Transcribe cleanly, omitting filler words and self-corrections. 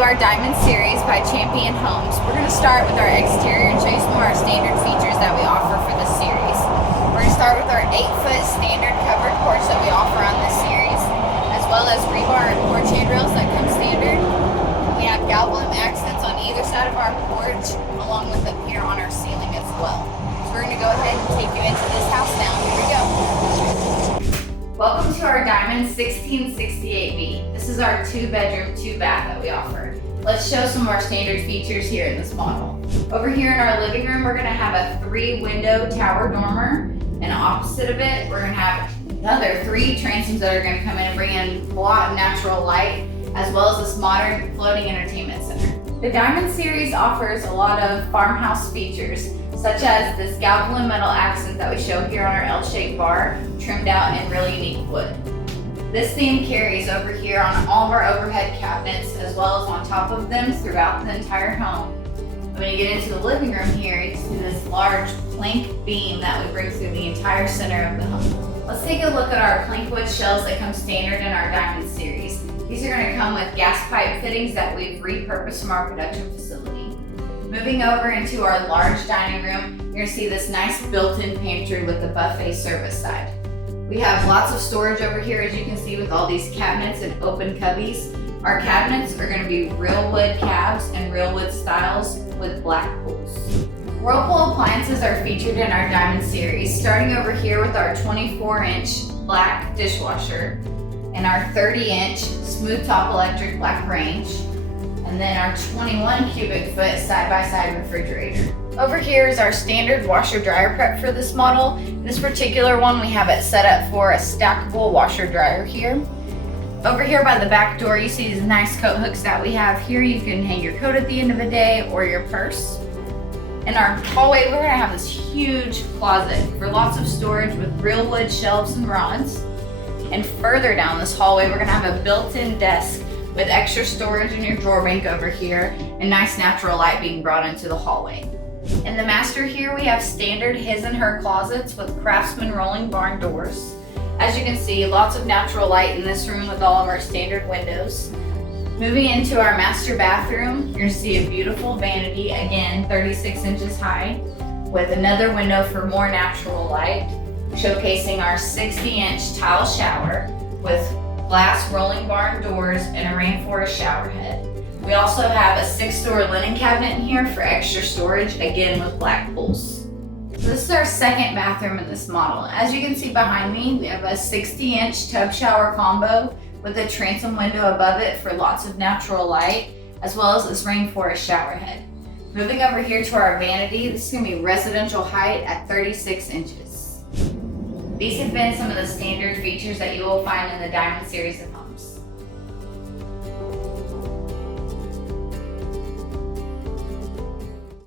to our Diamond Series by Champion Homes. We're going to start with our exterior and show you some more of our standard features that we offer for this series. We're going to start with our 8-foot standard covered porch that we offer on this series, as well as rebar and porch handrails that come standard. We have galvanum accents on either side of our porch, along with up here on our ceiling as well. So we're going to go ahead and take you into this house now. Here we go. Welcome to our Diamond 1668B. This is our 2-bedroom, 2-bath that we offer. Let's show some more standard features here in this model. Over here in our living room, we're going to have a 3-window tower dormer, and opposite of it, we're going to have another 3 transoms that are going to come in and bring in a lot of natural light, as well as this modern floating entertainment center. The Diamond Series offers a lot of farmhouse features, such as this galvanum metal accent that we show here on our L-shaped bar, trimmed out in really unique wood. This theme carries over here on all of our overhead cabinets, as well as on top of them throughout the entire home. When you get into the living room here, you can see this large plank beam that we bring through the entire center of the home. Let's take a look at our plank wood shelves that come standard in our Diamond Series. These are going to come with gas pipe fittings that we've repurposed from our production facility. Moving over into our large dining room, you're going to see this nice built-in pantry with the buffet service side. We have lots of storage over here, as you can see, with all these cabinets and open cubbies. Our cabinets are going to be real wood cabs and real wood styles with black pulls. Whirlpool Appliances are featured in our Diamond Series, starting over here with our 24-inch black dishwasher and our 30-inch smooth top electric black range, and then our 21 cubic foot side-by-side refrigerator. Over here is our standard washer dryer prep for this model. In this particular one, we have it set up for a stackable washer dryer here. Over here by the back door, you see these nice coat hooks that we have here. You can hang your coat at the end of the day or your purse. In our hallway, we're gonna have this huge closet for lots of storage with real wood shelves and rods. And further down this hallway, we're gonna have a built-in desk with extra storage in your drawer bank over here and nice natural light being brought into the hallway. In the master here, we have standard his and her closets with Craftsman rolling barn doors. As you can see, lots of natural light in this room with all of our standard windows. Moving into our master bathroom, you're gonna see a beautiful vanity, again 36 inches high, with another window for more natural light, showcasing our 60-inch tile shower with glass rolling barn doors and a rainforest shower head. We also have a 6-door linen cabinet in here for extra storage, again with black pulls. So this is our second bathroom in this model. As you can see behind me, we have a 60-inch tub shower combo with a transom window above it for lots of natural light, as well as this rainforest shower head. Moving over here to our vanity, this is going to be residential height at 36 inches. These have been some of the standard features that you will find in the Diamond Series of homes.